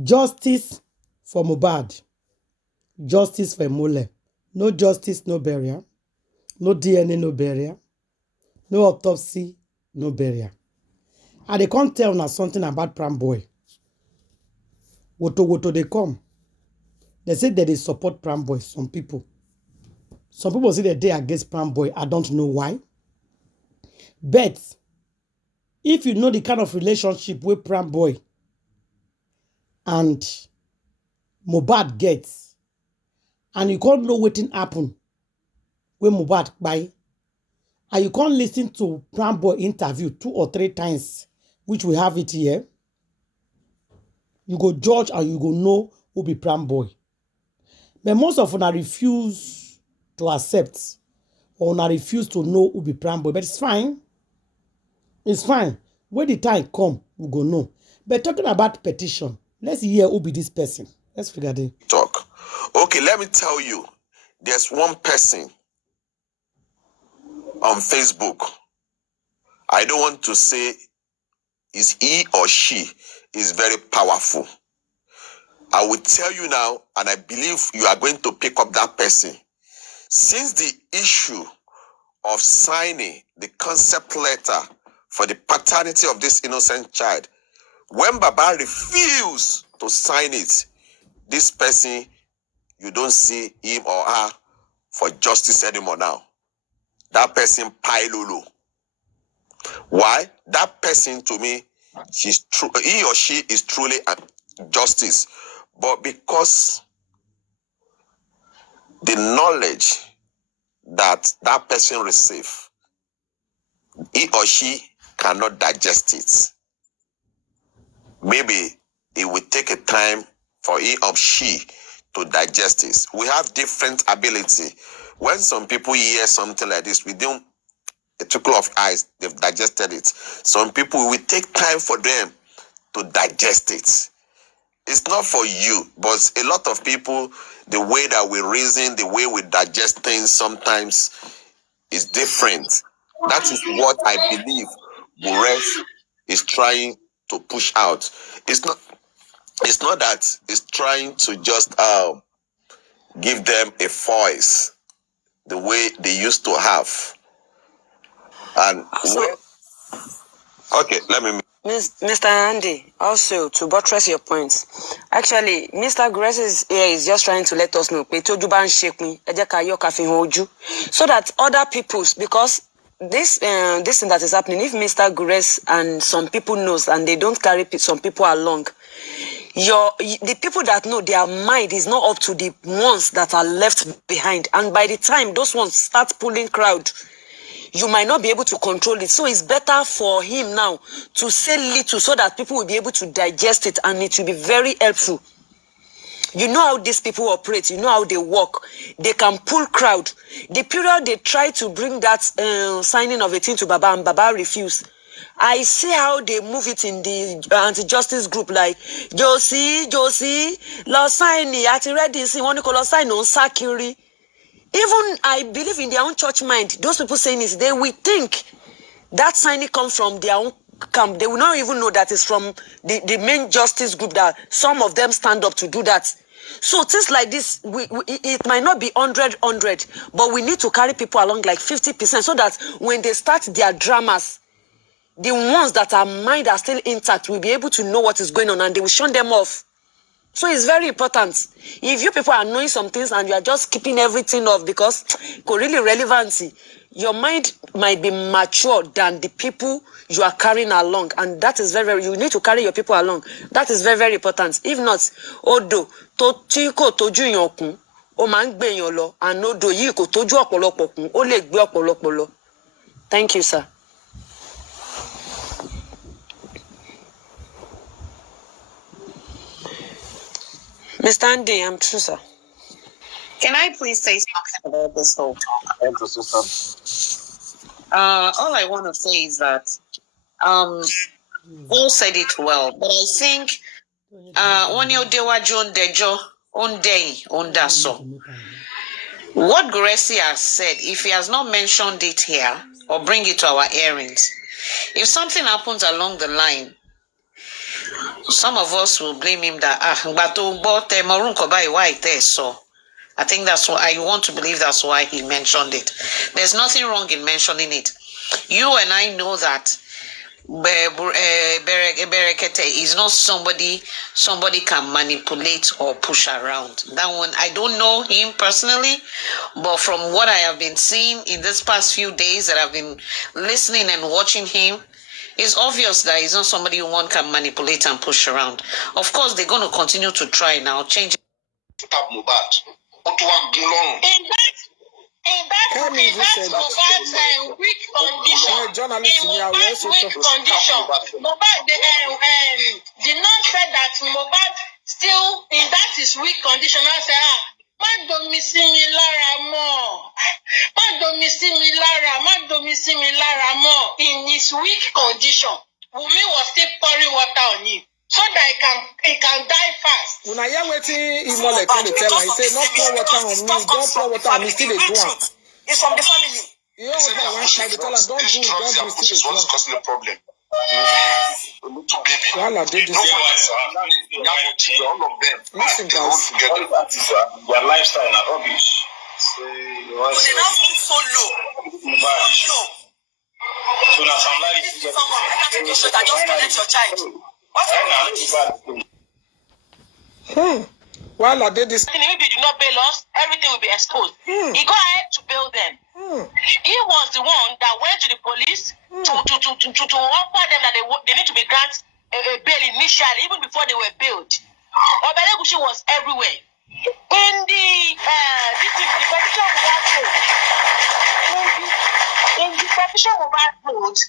Justice for Mohbad. Justice for Mole. No justice, no burial. No DNA, no burial. No autopsy, no burial. And they can't tell now something about Pram Boy. Woto they come. They say that they support Pram Boy, some people. Some people say that they are against Pram Boy. I don't know why. But if you know the kind of relationship with Pram Boy and Mohbad gets, and you can't know what happen when Mohbad buy, and you can't listen to Pram Boy interview 2 or 3 times, which we have it here, you go judge and you go know who be Pram Boy. But most of them refuse to accept or refuse to know who be Pram Boy. But it's fine. It's fine. When the time come, we go know. But talking about petition, let's hear who be this person. Let's figure it. Talk. Okay, let me tell you. There's one person on Facebook. I don't want to say is he or she is very powerful. I will tell you now, and I believe you are going to pick up that person. Since the issue of signing the concept letter for the paternity of this innocent child, when Baba refused to sign it, this person, you don't see him or her for justice anymore now. That person, Pailulu. Why? That person, to me, he or she is truly a justice. But because the knowledge that that person received, he or she cannot digest it. Maybe it will take a time for he or she to digest it. We have different ability. When some people hear something like this, within a trickle of eyes, they've digested it. Some people, will take time for them to digest it. It's not for you, but a lot of people, the way that we reason, the way we digest things sometimes is different. That is what I believe Bures is trying to push out. It's not that it's trying to just give them a voice the way they used to have. And okay, let me. Mr. Andy, also to buttress your points, actually, Mr. Grace is here is just trying to let us know so that other people's, because this thing that is happening, if Mr. Grace and some people knows and they don't carry some people along, the people that know their mind is not up to the ones that are left behind, and by the time those ones start pulling crowd, you might not be able to control it. So it's better for him now to say little so that people will be able to digest it, and it will be very helpful. You know how these people operate. You know how they work. They can pull crowd. The period they try to bring that signing of a thing to Baba and Baba refused. I see how they move it in the anti-justice group, like, Josie, Los sign, ati ready, see, one call sign on Sakiri. Even I believe in their own church mind, those people saying is they will think that signing comes from their own camp. They will not even know that it's from the main justice group, that some of them stand up to do that. So things like this, it might not be 100, but we need to carry people along like 50%, so that when they start their dramas, the ones that are mind are still intact will be able to know what is going on, and they will shun them off. So it's very important. If you people are knowing some things and you are just keeping everything off because it's really relevancy, your mind might be mature than the people you are carrying along. And that is very, you need to carry your people along. That is very, very important. If not, odo, to tiko toju yokun, o man gbe yon lo, and odo yi ko toju opolopo kun, o le gbe opolopo lo. Thank you, sir. Mr. Andy, I'm true, sir. Can I please say something about this whole talk? All I want to say is that all said it well, but I think when you dewa John Dejo on day on that so, what Gracie has said, if he has not mentioned it here or bring it to our hearings, if something happens along the line, Some of us will blame him that why so. I think that's why I want to believe that's why he mentioned it. There's nothing wrong in mentioning it. You and I know that Berekete is not somebody can manipulate or push around. That one, I don't know him personally, but from what I have been seeing in this past few days that I've been listening and watching him, it's obvious that he's not somebody who one can manipulate and push around. Of course, they're going to continue to try now, change. In that weak condition, Mohbad, the nurse said that Mohbad still in that is weak condition. I said, in his weak condition, Wunmi was still pouring water on him so that he can die fast. When I hear waiting, he more like to tell her, he say, not pour water on me, don't pour water on me, still they do it. It's from the family. You know, one time they tell her, don't do it, still What's causing the problem? Well, I did this. All of them. Listen, guys. Their lifestyle is rubbish. They now feel so low. So now somebody just collect your child. Well, I did this. If you do not bail us, everything will be exposed. He go ahead to bail them. He was the one that went to the police to offer them that they need to be granted a bail initially, even before they were bailed. Obelegushi was everywhere. In the petition Mohbad wrote,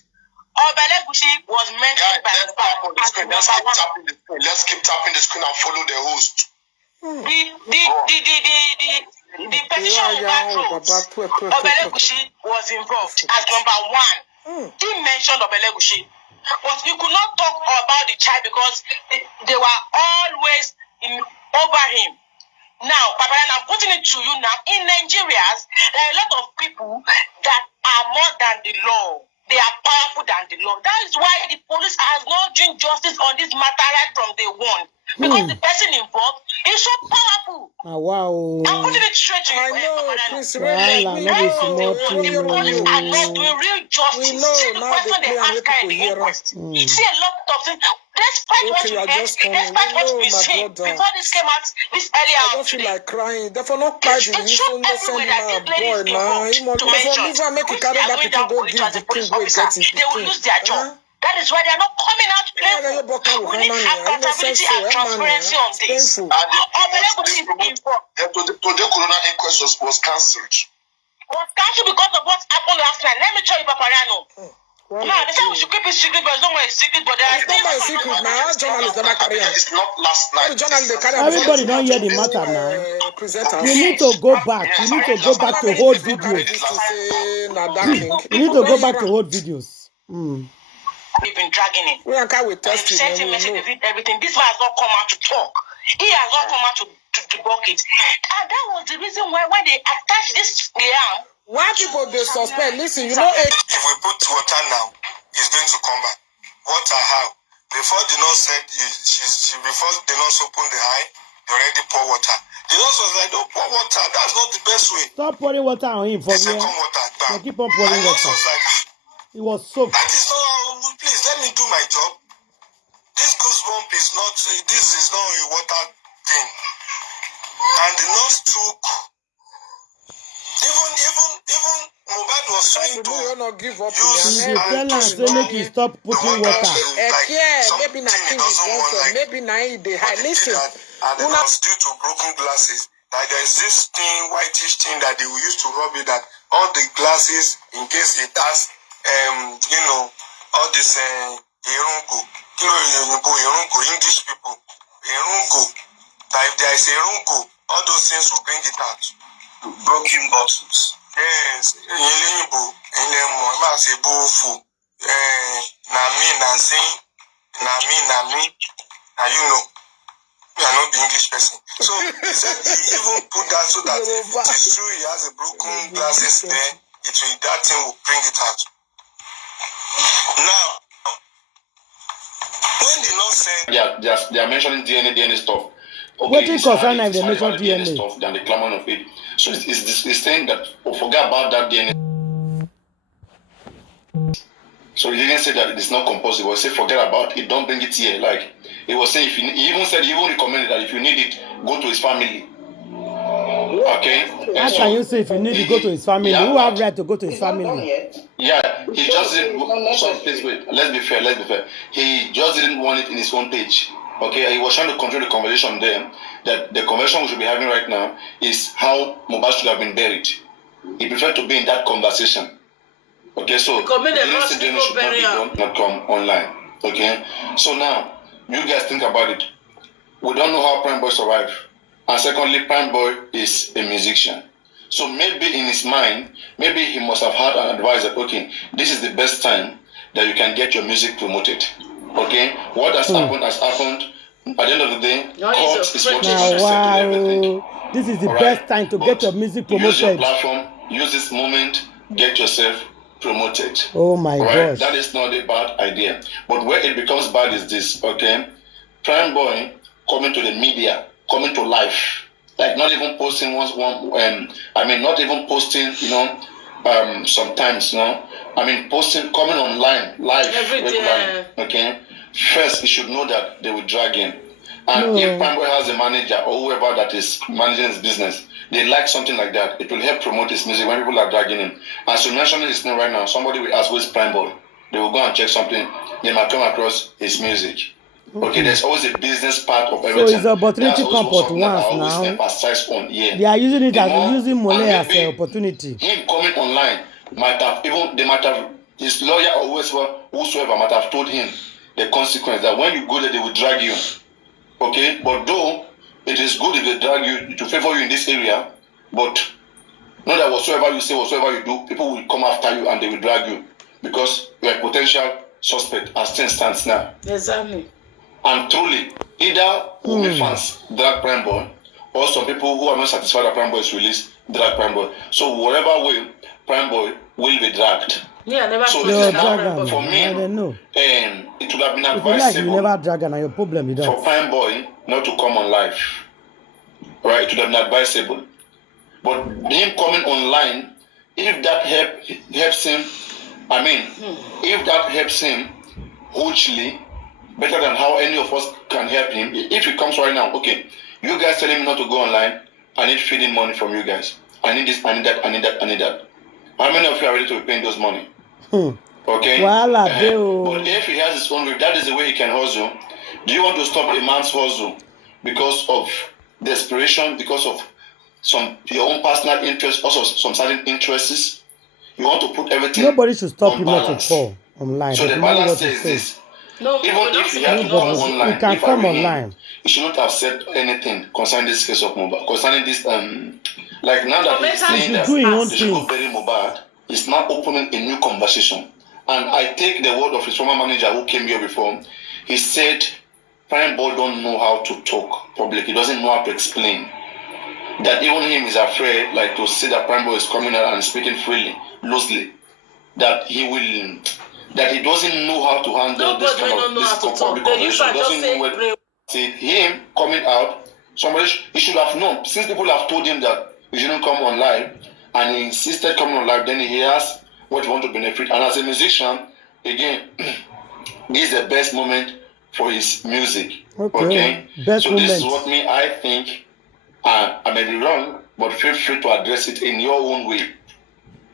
Obelegushi was mentioned by the fact as number one. Let's keep tapping the screen and follow the host. The petition Mohbad wrote, Obelegushi was involved as number one. He mentioned Obelegushi, but we could not talk about the child because they were always over him. Now, Papa, I'm putting it to you now. In Nigeria, there are a lot of people that are more than the law. They are powerful than the law. That is why the police has not done justice on this matter right from day one. Because the person involved is so powerful. Wow. I'm putting it straight to you. I know, Chris, The police are not doing real justice. We know, See the now question they they ask her in the inquest. See a lot of things. Despite what you heard, despite what we see, before this came out this earlier I don't feel like crying. Therefore, not crying. it showed everywhere that this lady is involved to mention. Make it carry that people go give the king go get it. They will lose their job. That is why they are not coming out playful. We need accountability and transparency on this. Today, Corona inquest was cancelled. Was cancelled because of what happened last night. Let me tell you, Paparano. No, they say we should keep it secret, but it's not my secret. But it's not my secret. Now, journalists don't carry on. It's not last night. Everybody don't hear the matter now. You need to go back. You need to go back to hold videos. You need to go back to hold videos. We've been dragging it. We can't wait test it. Sent him message, everything. This man has not come out to talk. He has not come out to debunk it. And that was the reason why when they attached this yam. Why people they suspect? Listen, you know. If we put water now, it's going to come back. Water how? Before the nurse said before the nurse opened the eye, they already pour water. The nurse was like, "Don't pour water. That's not the best way." Stop pouring water on him for me. Keep on pouring water. It was soaked. That is not. Please let me do my job. This goosebump is not. This is not a water thing. And the nurse took. Even Mohbad was trying to not give up. You tell her say make you stop putting water. Maybe not think it's also. Maybe not they hide. Listen. And it was due to broken glasses. Like there is this thing, whitish thing that they will use to rub it. That all the glasses, in case it has, all this erungo, English people, erungo. That if there is erungo, all those things will bring it out. Broken bottles. Yes, Yelimbo, Elemo, Masebo, Nami, and you know, we are not the English person. So he said he even put that so that if it is true he has a broken glasses there, that thing will bring it out. Now, When they not send, they are mentioning DNA stuff. What do you concern if it's they mention about the DNA stuff than the clamor of it. So it's saying that forget about that DNA. So he didn't say that it's not compulsory. He said forget about it. Don't bring it here. Like he was saying, he even recommended that if you need it, go to his family. Okay. How can you say if you need to go to his family? Yeah, Who have right to go to his family? Yeah, he just didn't. So please wait. Let's be fair. He just didn't want it in his own page. Okay, he was trying to control the conversation there. That the conversation we should be having right now is how Mohbad should have been buried. He preferred to be in that conversation. Okay, so the incident should not come online. Okay, so now you guys think about it. We don't know how Prime Boy survived, and secondly, Prime Boy is a musician. So maybe in his mind, maybe he must have had an advice that okay, this is the best time that you can get your music promoted. Okay, what has happened has happened. At the end of the day, court is what Wow, this is the best time to get your music promoted. Use your platform, use this moment, get yourself promoted. Oh my gosh. That is not a bad idea. But where it becomes bad is this, okay? Prime Boy coming to the media, coming to life, like not even posting not even posting, sometimes, posting, coming online, live, regularly, okay? First, you should know that they will drag in. And if Prime Boy has a manager or whoever that is managing his business, they like something like that, it will help promote his music when people are dragging him. As you mentioned his name right now, somebody will ask, who's Prime Boy? They will go and check something, they might come across his music. Okay, there's always a business part of everything. So it's opportunity come but once now. Emphasize on here. They are using it as using money as an opportunity. Him coming online his lawyer or whosoever might have told him the consequence that when you go there they will drag you. Okay, but though it is good if they drag you to favor you in this area, but know that whatsoever you say, whatsoever you do, people will come after you and they will drag you because you are a potential suspect as things stands now. Exactly. And truly, either Wunmi fans drag Prime Boy, or some people who are not satisfied that Prime Boy is released drag Prime Boy. So whatever way, Prime Boy will be dragged. Yeah, never. So for me, I don't know. It would have been if you like, advisable you never drag and your problem with that. for Prime Boy not to come on live. Right? It would have been advisable. But him coming online, if that helps him, if that helps him hugely, better than how any of us can help him. If he comes right now, okay, you guys tell him not to go online, I need feeding money from you guys. I need this, I need that, I need that, I need that. How many of you are ready to be paying those money? Okay? But if he has his own way, that is the way he can hustle. Do you want to stop a man's hustle because of desperation, because of your own personal interest, also some certain interests? You want to put everything. Nobody should stop you not to fall online. So the balance says this. No, even if he had to come online, he can come online. He shouldn't have said anything concerning this case of Mohbad, concerning this like now that he's saying that he should go bury Mohbad, he's now opening a new conversation. And I take the word of his former manager who came here before. He said Prime Boy don't know how to talk public. He doesn't know how to explain. That even him is afraid, like to say that Prime Boy is coming out and speaking freely, loosely. That he doesn't know how to handle this kind of public conversation. He doesn't know what. See him coming out, he should have known. Since people have told him that he shouldn't come on live, and he insisted coming on live, then he has what he wants to benefit. And as a musician, again, this is the best moment for his music. Okay? Best moment. This is what I think. I may be wrong, but feel free to address it in your own way.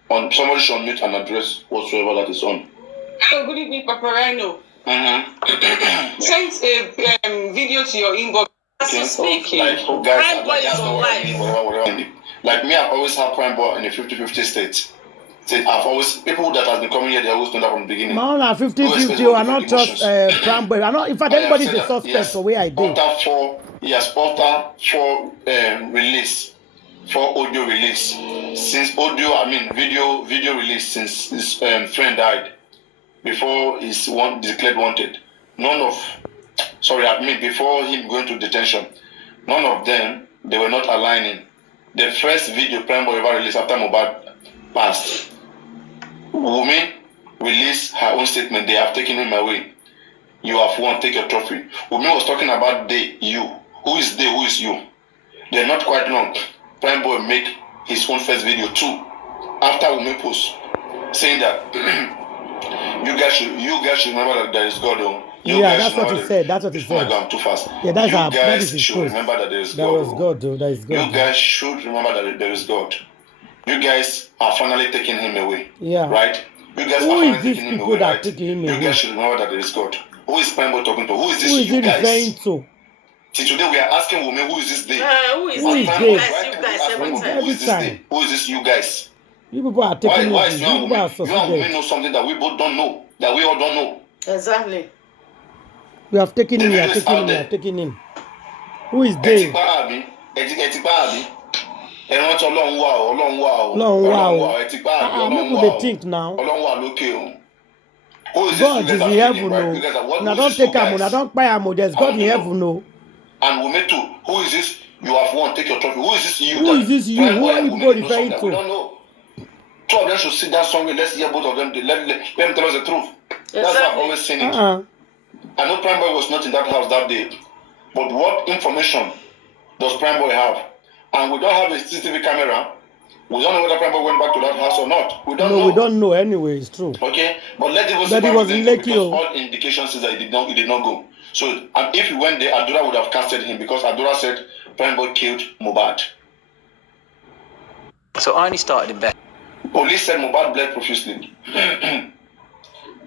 Somebody should mute and address whatsoever that is on. Good evening, Paparino. Sent a video to your inbox. Speaking. Prime Boy is online. Like me, I've always had Prime Boy in a 50-50 state. People that have been coming here, they always know that from the beginning. Man, 50-50, I not trust Prime Boy. In fact, anybody is a suspect for where I did. For release. For audio release. Since video release since his friend died. Before he's declared wanted. Before him going to detention. None of them, they were not aligning. The first video Prime Boy ever released after Mohbad passed. Wunmi released her own statement, they have taken him away. You have won, take your trophy. Wunmi was talking about they, you. Who is they, who is you? They're not quite long. Prime Boy make his own first video too. After Wunmi post, saying that you guys should remember that there is God. Yeah, that's what he said. That's what he said. Oh my God, I'm too fast. Yeah, that is his should post. Remember that there is God. That was God, though. That is God. You guys should remember that there is God. You guys are finally taking him away. Yeah. Right? You guys who are is finally these taking him people away. that Right? taking him away? You guys should remember that there is God. Who is Prime Boy talking to? Who is this? Who is he referring to? See, today we are asking Wunmi, who is this day? Who is this? You guys, every time. Who is this you guys? You people are taking why it. is You people are you and Wunmi know something that we both don't know, that we all don't know. Exactly. We have taken him, we are taking him, we are taking him. Who is they? People they think now. God is in heaven, no. Now don't take him, now don't buy him. There's God in heaven, no. And Wunmi too. Who is this? You have won. Take your trophy. Who is this you? Who is this you? Who are you people referring to? We don't know. Two of them should sit down somewhere. Let's hear both of them. Let them tell us the truth. Exactly. That's how I've always seen it. I know Prime Boy was not in that house that day, but what information does Prime Boy have? And we don't have a CCTV camera. We don't know whether Prime Boy went back to that house or not. We don't know. No, we don't know anyway. It's true. Okay, but let it was. But it was in Lekki. Because all indications is that he did not go. So if he went there, Adura would have casted him because Adura said Prime Boy killed Mohbad. So I only started in bed. Police said Mohbad bled profusely.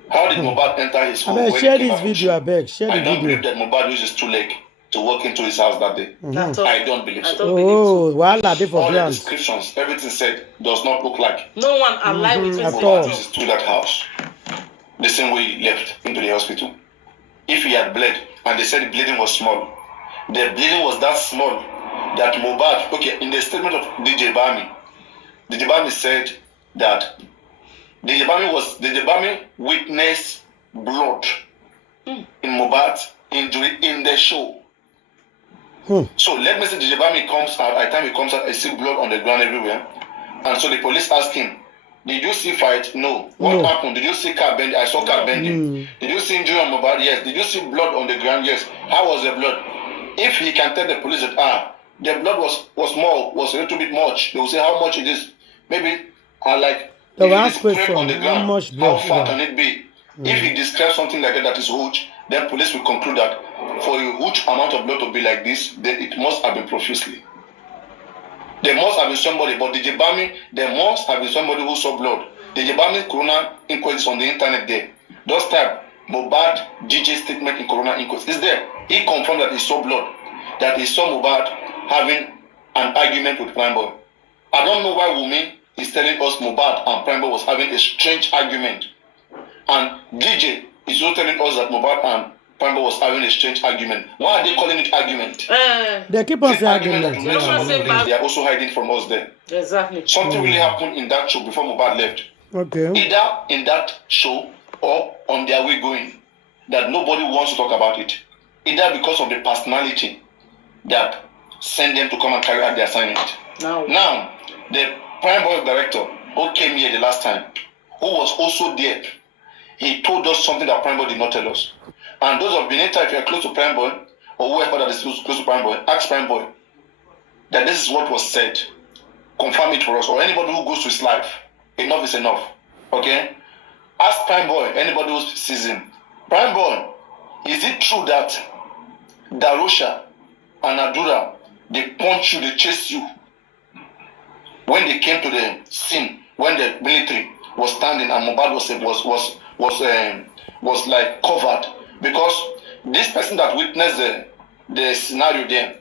How did Mohbad enter his home? I beg, share this video, I beg. Share the video. I don't believe that Mohbad used his two legs to walk into his house that day. I don't believe so. Oh, voila, they for all the descriptions, everything said does not look like no one alive with his all. Uses to that house. The same way he left into the hospital. If he had bled, and they said the bleeding was small, the bleeding was that small that Mohbad, okay, in the statement of DJ Bami said that DJ Bami witnessed blood in Mohbad's injury in the show. So let me say DJ Bami comes out, at the time he comes out, I see blood on the ground everywhere. And so the police asked him, did you see fight? No. What happened? Did you see car bending? I saw car bending. Did you see injury on Mohbad? Yes. Did you see blood on the ground? Yes. How was the blood? If he can tell the police that the blood was a little bit much, they will say how much it is. Maybe the last question, on the ground, how much blood? How far can it be? If he describes something like that is huge, then police will conclude that for a huge amount of blood to be like this, then it must have been profusely. There must have been somebody, but DJ Bami, there must have been somebody who saw blood. DJ Bami Corona inquest on the internet there. Those type Mohbad DJ statement in Corona inquest is there. He confirmed that he saw blood, that he saw Mohbad having an argument with Prime Boy. I don't know why Wunmi is telling us Mohbad and Prime Boy was having a strange argument. And DJ is also telling us that Mohbad and Prime Boy was having a strange argument. Why are they calling it argument? They keep on saying argument. They are also hiding from us there. Exactly. Something really happened in that show before Mohbad left. Okay. Either in that show or on their way going, that nobody wants to talk about it. Either because of the personality that sent them to come and carry out the assignment. Now, the Prime Boy director who came here the last time, who was also there, he told us something that Prime Boy did not tell us. And those of Benita, if you are close to Prime Boy, or whoever that is close to Prime Boy, ask Prime Boy that this is what was said. Confirm it for us, or anybody who goes to his life. Enough is enough. Okay? Ask Prime Boy, anybody who sees him. Prime Boy, is it true that Darosha and Adura, they punch you, they chase you? When they came to the scene, when the military was standing and Mohbad was like covered, because this person that witnessed the scenario there,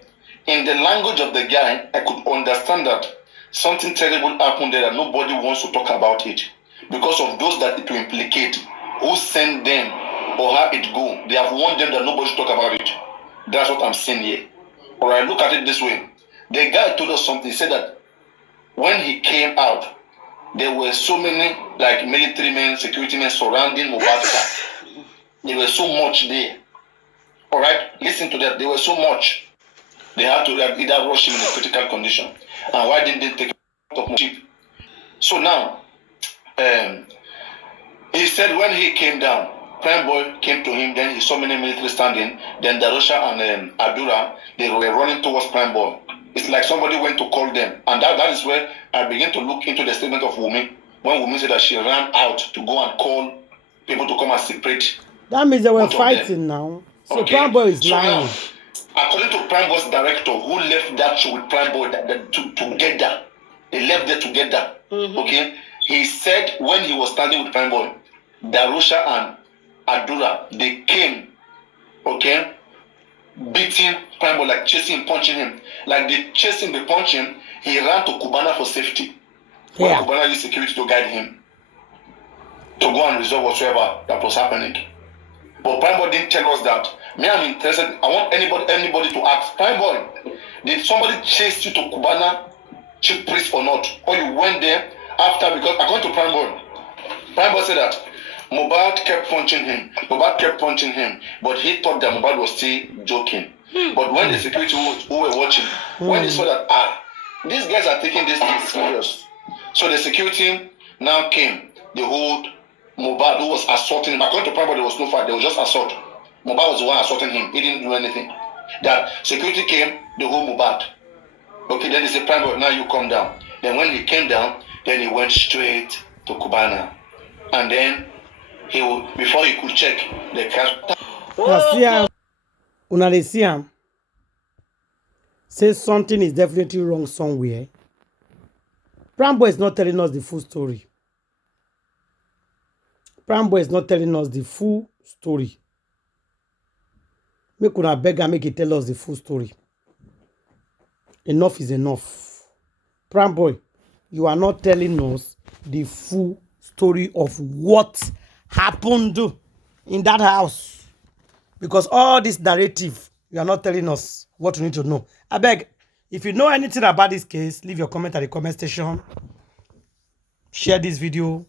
in the language of the guy, I could understand that something terrible happened there that nobody wants to talk about it because of those that it will implicate, who sent them or how it go. They have warned them that nobody should talk about it. That's what I'm saying here. All right, look at it this way. The guy told us something. He said that when he came out, there were so many like military men, security men surrounding Mohbad. There were so much there. All right, listen to that. There were so much. They had to either rush him in a critical condition. And why didn't they take him out of ship? So now, he said when he came down, Prime Boy came to him, then he saw many military standing. Then Darusha and Adura, they were running towards Prime Boy. It's like somebody went to call them. And that is where I began to look into the statement of Wunmi. When Wunmi said that she ran out to go and call people to come and separate. That means they were fighting now. So okay. Prime Boy is lying. Now, according to Prime Boy's director, who left that show with Prime Boy together, they left there together. Okay, he said when he was standing with Prime Boy, Darusha and Adura, they came, okay, beating Prime Boy, like chasing, punching him. Like they chased him, they punched him. He ran to Cubana for safety. Where Cubana used security to guide him to go and resolve whatsoever that was happening. But Prime Boy didn't tell us that. Me, I'm interested. I want anybody to ask, Prime Boy, did somebody chase you to Cubana, chief priest or not? Or you went there after, because according to Prime Boy said that Mohbad kept punching him. Mohbad kept punching him. But he thought that Mohbad was still joking. But when the security who were watching, when they saw that, these guys are taking this thing serious. So the security now came. They hold Mohbad, who was assaulting him. According to Prime Boy, there was no fight. There was just assault. Mohbad was the one assaulting him. He didn't do anything. That security came, they hold Mohbad. Okay, then they said, Prime Boy, now you come down. Then when he came down, then he went straight to Cubana. And then before he could check the car. Una see him say something is definitely wrong somewhere. Prime Boy is not telling us the full story. Prime Boy is not telling us the full story. Make una beg and make it tell us the full story. Enough is enough. Prime Boy, you are not telling us the full story of what happened in that house. Because all this narrative, you are not telling us what we need to know. I beg, if you know anything about this case, leave your comment at the comment section. Share this video